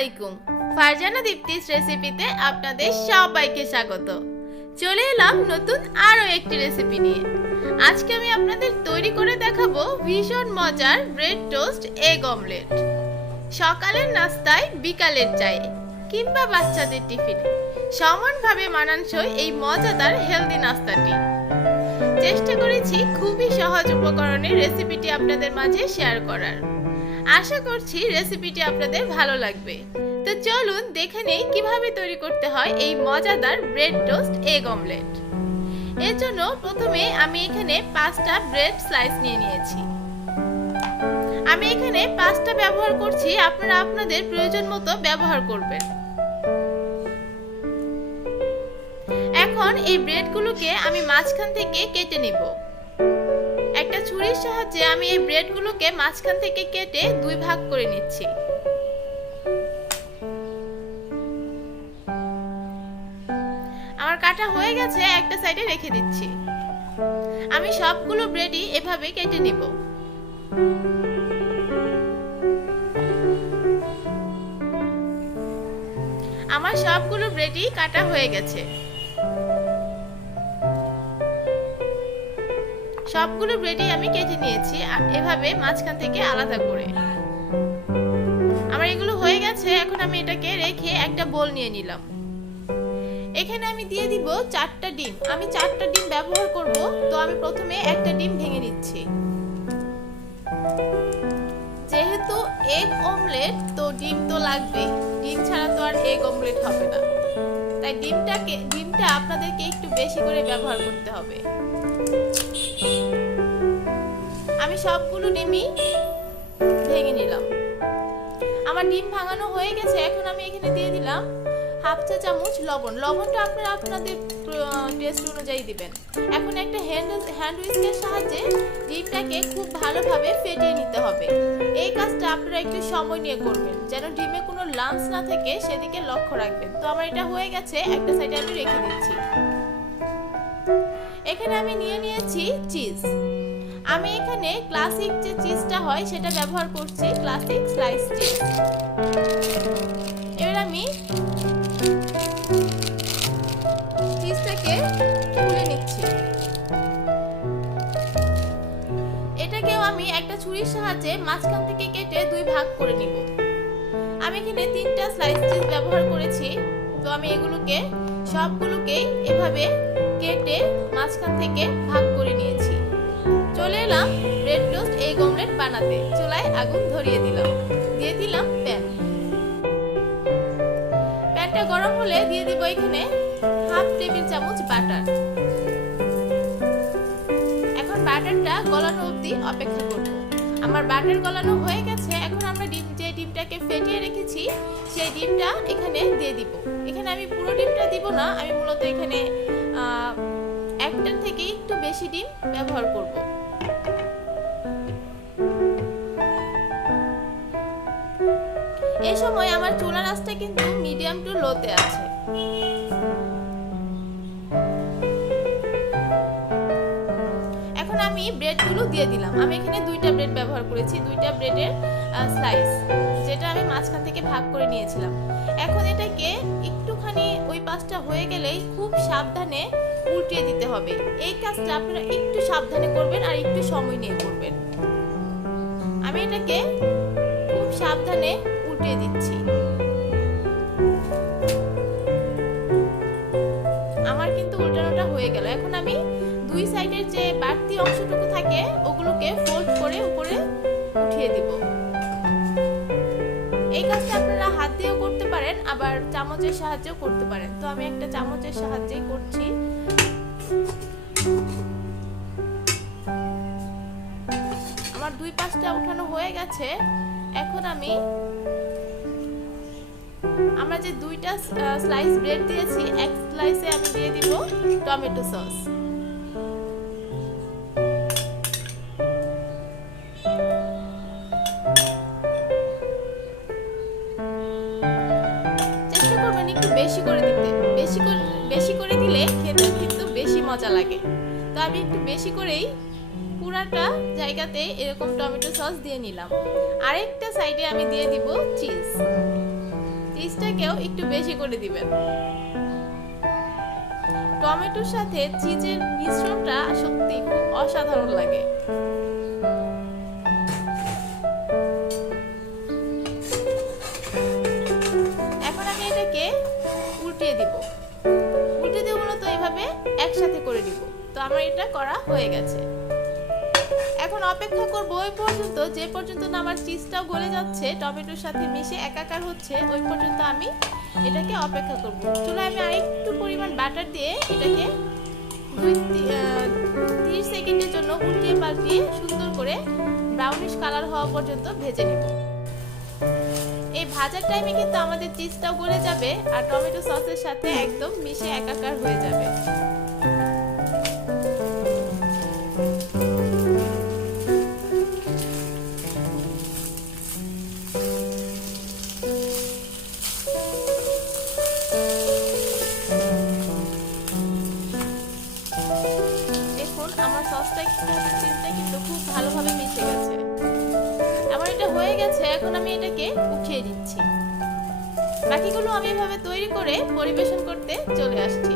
আলাইকুম। ফারজানা দীপ্তিস রেসিপিতে আপনাদের সবাইকে স্বাগত। চলে এলাম নতুন আরো একটি রেসিপি নিয়ে। আজকে আমি আপনাদের তৈরি করে দেখাবো ভীষণ মজার ব্রেড টোস্ট এগ অমলেট। সকালের নাস্তায়, বিকালের চায়ে কিংবা বাচ্চাদের টিফিনে সমানভাবে মানানসই এই মজাদার হেলদি নাস্তাটি। চেষ্টা করেছি খুবই সহজ উপকরণে রেসিপিটি আপনাদের মাঝে শেয়ার করার। আশা করছি রেসিপিটি আপনাদের ভালো লাগবে। তো চলুন দেখে নেই কিভাবে তৈরি করতে হয় এই মজাদার ব্রেড টোস্ট এগ অমলেট। এর জন্য প্রথমে আমি এখানে 5টা ব্রেড স্লাইস নিয়ে নিয়েছি। আমি এখানে 5টা ব্যবহার করছি, আপনারা আপনাদের প্রয়োজন মতো ব্যবহার করবেন। এখন এই ব্রেডগুলোকে আমি মাঝখান থেকে কেটে নিব। একটা ছুরির সাহায্যে আমি এই ব্রেডগুলোকে মাঝখান থেকে কেটে 2 ভাগ করে নিচ্ছি। আমার কাটা হয়ে গেছে, একটা সাইডে রেখে দিচ্ছি। আমি সবগুলো ব্রেডই এভাবে কেটে নিব। আমার সবগুলো ব্রেডই কাটা হয়ে গেছে। সবগুলো ব্রেডই আমি কেটে নিয়েছি এভাবে মাঝখান থেকে আলাদা করে। আমার এগুলো হয়ে গেছে। এখন আমি এটাকে রেখে একটা বোল নিয়ে নিলাম। এখানে আমি দিয়ে দিব 4টা ডিম। আমি 4টা ডিম ব্যবহার করব, তো আমি প্রথমে একটা ডিম ভেঙে নিচ্ছি। যেহেতু এগ অমলেট, তো ডিম তো লাগবে। ডিম ছাড়া তো আর এগ অমলেট হবে না, তাই ডিমটা আপনাদেরকে একটু বেশি করে ব্যবহার করতে হবে। আমি সবগুলো ডিমই ভেঙে নিলাম। আমার ডিম ভাঙানো হয়ে গেছে। এখন আমি এখানে দিয়ে দিলাম 1/2 চা চামচ লবণ। লবণটা আপনারা আপনাদের টেস্ট অনুযায়ী দিবেন। এখন একটা হ্যান্ড হুইস্কের সাহায্যে ডিমটাকে খুব ভালোভাবে ফেটিয়ে নিতে হবে। এই কাজটা আপনারা একটু সময় নিয়ে করবেন, যেন ডিমে কোনো লাম্পস না থাকে সেদিকে লক্ষ্য রাখবেন। তো আমার এটা হয়ে গেছে, একটা সাইডে আমি রেখে দিচ্ছি। এখানে আমি নিয়ে নিয়েছি চিজ। আমি এখানে ক্লাসিক যে চিজটা হয় সেটা ব্যবহার করছি, ক্লাসিক স্লাইস চিজ। এবার আমি চিজটাকে তুলে নিচ্ছি। এটাকেও আমি একটা ছুরির সাহায্যে মাঝখান থেকে কেটে 2 ভাগ করে নিব। আমি এখানে 3টা স্লাইস চিজ ব্যবহার করেছি, তো আমি এগুলোকে সবগুলোকেই এভাবে কেটে মাঝখান থেকে ভাগ করে নিয়েছি। চলে এলাম ব্রেড টোস্ট এগ অমলেট বানাতে। চুলায় আগুন ধরিয়ে দিলাম, দিয়ে দিলাম প্যান। প্যানটা গরম হলে দিয়ে দিব এখানে 1/2 টেবিল চামচ বাটার। এখন বাটারটা গলানো অবধি অপেক্ষা করব। আমার বাটার গলানো হয়ে গেছে। এখন আমরা যে ডিমটাকে ফেটিয়ে রেখেছি সেই ডিমটা এখানে দিয়ে দিব। এখানে আমি পুরো ডিমটা দিব না, আমি মূলত এখানে একটার থেকে একটু বেশি ডিম ব্যবহার করব। এই সময় আমার চুলার আঁচটা কিন্তু মিডিয়াম টু লোতে আছে। এখন আমি ব্রেডগুলো দিয়ে দিলাম। আমি এখানে 2টা ব্রেড ব্যবহার করেছি, 2টা ব্রেডের স্লাইস, যেটা আমি মাঝখান থেকে ভাগ করে নিয়েছিলাম। এখন এটাকে একটুখানি ওই পাশটা হয়ে গেলেই খুব সাবধানে উল্টিয়ে দিতে হবে। এই কাজটা আপনারা একটু সাবধানে করবেন আর একটু সময় নিয়ে করবেন। আমি এটাকে খুব সাবধানে উল্টিয়ে দিচ্ছি। আমার কিন্তু উল্টানোটা হয়ে গেল। এখন আমি 2 সাইডের যে বাড়তি অংশটুকু থাকে ওগুলোকে ফোল্ড করে উপরে উঠিয়ে দিব। এই কাজটা আপনারা হাত দিয়েও করতে পারেন, আবার চামচের সাহায্যেও করতে পারেন। তো আমি একটা চামচের সাহায্যেই করছি। আমার 2 পাশটা উঠানো হয়ে গেছে। এখন আমরা যে 2টা স্লাইস ব্রেড দিয়েছি, এক স্লাইসে আমি দিয়ে দিব টমেটো সস। চেষ্টা করবেন একটু বেশি করে দিতে। বেশি করে দিলে খেতে কিন্তু বেশি মজা লাগে। তো আমি একটু বেশি করেই পুরাটা জায়গাতে এরকম টমেটো সস দিয়ে নিলাম। আরেকটা সাইডে আমি দিয়ে দিব চিজ। চিজটাকেও একটু বেশি করে দিবেন। টমেটোর সাথে চিজের মিশ্রণটা সত্যি খুব অসাধারণ লাগে। এখন আমি এটাকে উল্টিয়ে দিব। উল্টে দিয়ে মূলত এইভাবে একসাথে করে দিব। তো আমার এটা করা হয়ে গেছে। এখন অপেক্ষা করব ওই পর্যন্ত, যে পর্যন্ত না আমার চিজটাও গলে যাচ্ছে, টমেটোর সাথে মিশে একাকার হচ্ছে, ওই পর্যন্ত আমি এটাকে অপেক্ষা করব। চুলায় আমি আরেকটু পরিমাণ বাটার দিয়ে এটাকে 30 সেকেন্ডের জন্য উল্টিয়ে পাল্টিয়ে সুন্দর করে ব্রাউনিশ কালার হওয়া পর্যন্ত ভেজে নেব। এই ভাজার টাইমে কিন্তু আমাদের চিজটাও গলে যাবে আর টমেটো সসের সাথে একদম মিশে একাকার হয়ে যাবে। আমার সসটা চিজটা কিন্তু খুব ভালোভাবে মিশে গেছে। আমার এটা হয়ে গেছে। এখন আমি এটাকে উঠিয়ে দিচ্ছি। বাকিগুলো আমি এভাবে তৈরি করে পরিবেশন করতে চলে আসছি।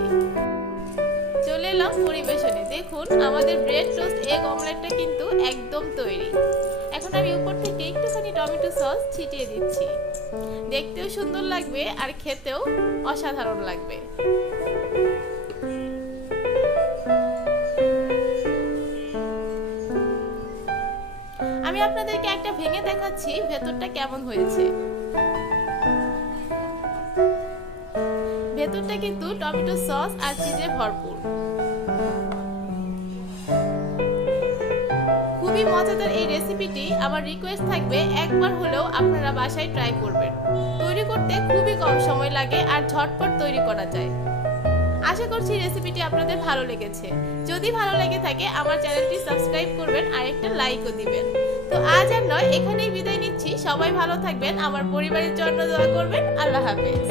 চলে এলাম পরিবেশনে। দেখুন আমাদের ব্রেড টোস্ট এগ অমলেটটা কিন্তু একদম তৈরি। এখন আমি উপর থেকে একটুখানি টমেটো সস ছিটিয়ে দিচ্ছি। দেখতেও সুন্দর লাগবে আর খেতেও অসাধারণ লাগবে। আমি আপনাদেরকে একটা ভেঙে দেখাচ্ছি ভেতরটা কেমন হয়েছে। ভেতরটা কিন্তু টমেটো সস আর চিজে ভরপুর। খুবই মজাদার এই রেসিপিটি। আমার রিকোয়েস্ট থাকবে একবার হলেও আপনারা বাসায় ট্রাই করবেন। তৈরি করতে খুবই কম সময় লাগে আর ঝটপট তৈরি করা যায়। আশা করছি রেসিপিটি আপনাদের ভালো লেগেছে। যদি ভালো লেগে থাকে আমার চ্যানেলটি সাবস্ক্রাইব করবেন আর একটা লাইকও দিবেন। তো আজ আর নয়, এখানেই বিদায় নিচ্ছি। সবাই ভালো থাকবেন, আমার পরিবারের জন্য দোয়া করবেন। আল্লাহ হাফেজ।